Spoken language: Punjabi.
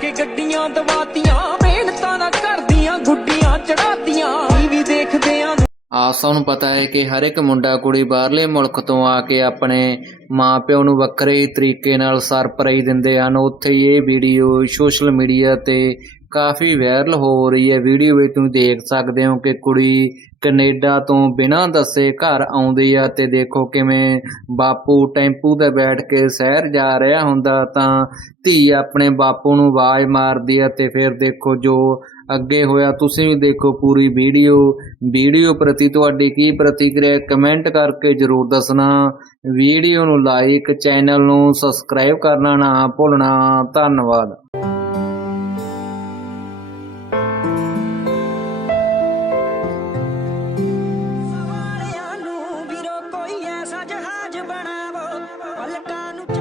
ਕੇ ਗੱਡੀਆਂ ਦਵਾਤੀਆਂ, ਮਿਹਨਤਾਂ ਨਾ ਕਰਦੀਆਂ, ਗੁੱਡੀਆਂ ਚੜਾਤੀਆਂ। ਵੀ ਦੇਖਦੇ ਆਂ ਆਪ ਸਭ ਨੂੰ ਪਤਾ ਹੈ ਕਿ ਹਰ ਇੱਕ ਮੁੰਡਾ ਕੁੜੀ ਬਾਹਰਲੇ ਮੁਲਕ ਤੋਂ ਆ ਕੇ ਆਪਣੇ ਮਾਪਿਆਂ ਨੂੰ ਵੱਖਰੇ ਤਰੀਕੇ ਨਾਲ ਸਰਪ੍ਰਾਈਜ਼ ਦਿੰਦੇ ਹਨ। ਉੱਥੇ ਇਹ ਵੀਡੀਓ ਸੋਸ਼ਲ ਮੀਡੀਆ ਤੇ ਕਾਫੀ ਵਾਇਰਲ ਹੋ ਰਹੀ ਹੈ। ਵੀਡੀਓ ਵਿੱਚ ਤੁਸੀਂ ਦੇਖ ਸਕਦੇ ਹੋ ਕਿ ਕੁੜੀ ਕੈਨੇਡਾ ਤੋਂ ਬਿਨਾਂ ਦੱਸੇ ਘਰ ਆਉਂਦੀ ਆ ਤੇ ਦੇਖੋ ਕਿਵੇਂ ਬਾਪੂ ਟੈਂਪੂ ਤੇ ਬੈਠ ਕੇ ਸ਼ਹਿਰ ਜਾ ਰਿਹਾ ਹੁੰਦਾ ਤਾਂ ਧੀ ਆਪਣੇ ਬਾਪੂ ਨੂੰ ਆਵਾਜ਼ ਮਾਰਦੀ ਆ ਤੇ ਫਿਰ ਦੇਖੋ ਜੋ ਅੱਗੇ ਹੋਇਆ, ਤੁਸੀਂ ਵੀ ਦੇਖੋ ਪੂਰੀ ਵੀਡੀਓ ਵੀਡੀਓ ਪ੍ਰਤੀ ਤੁਹਾਡੀ ਕੀ ਪ੍ਰਤੀਕਿਰਿਆ ਕਮੈਂਟ ਕਰਕੇ ਜਰੂਰ ਦੱਸਣਾ। ਵੀਡੀਓ ਨੂੰ ਲਾਈਕ ਚੈਨਲ ਨੂੰ ਸਬਸਕ੍ਰਾਈਬ ਕਰਨਾ ਨਾ ਭੁੱਲਣਾ। ਧੰਨਵਾਦ। Olha cá no